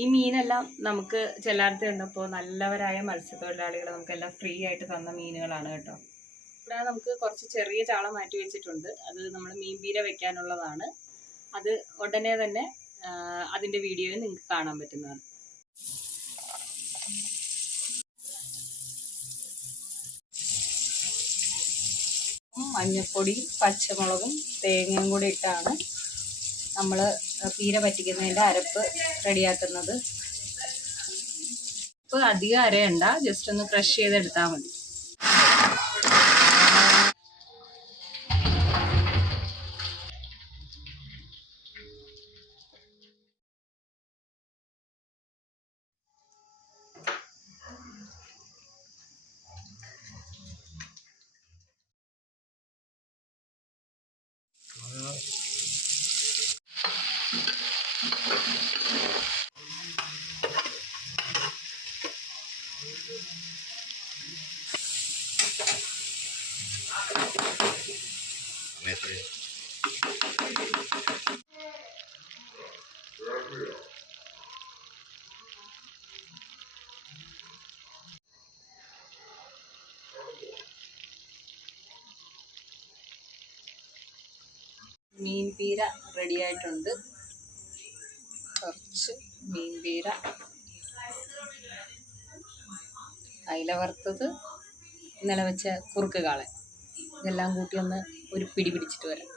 ഈ മീനെല്ലാം നമുക്ക് ചെല്ലാടത്ത് കണ്ടപ്പോൾ നല്ലവരായ മത്സ്യത്തൊഴിലാളികൾ നമുക്കെല്ലാം ഫ്രീ ആയിട്ട് തന്ന മീനുകളാണ് കേട്ടോ. ഇവിടെ നമുക്ക് കുറച്ച് ചെറിയ ചാള മാറ്റി വെച്ചിട്ടുണ്ട്. അത് നമ്മൾ മീൻ പീര വെക്കാനുള്ളതാണ്. അത് ഉടനെ തന്നെ അതിൻ്റെ വീഡിയോയിൽ നിങ്ങൾക്ക് കാണാൻ പറ്റുന്നതാണ്. മഞ്ഞൾപ്പൊടി, പച്ചമുളകും തേങ്ങയും കൂടി ഇട്ടാണ് നമ്മൾ പീര പറ്റിക്കുന്നതിൻ്റെ അരപ്പ് റെഡിയാക്കുന്നത്. ഇപ്പോൾ അധികം അരയണ്ട, ജസ്റ്റ് ഒന്ന് ക്രഷ് ചെയ്തെടുത്താൽ മതി. മീൻ പീര റെഡി ആയിട്ടുണ്ട്. കുറച്ച് മീൻ പീര, അയില വറുത്തത്, ഇന്നലെ വെച്ച കുറുക്ക് കാളൻ, ഇതെല്ലാം കൂട്ടി ഒന്ന് ഒരു പിടി പിടിച്ചിട്ട് വരാം.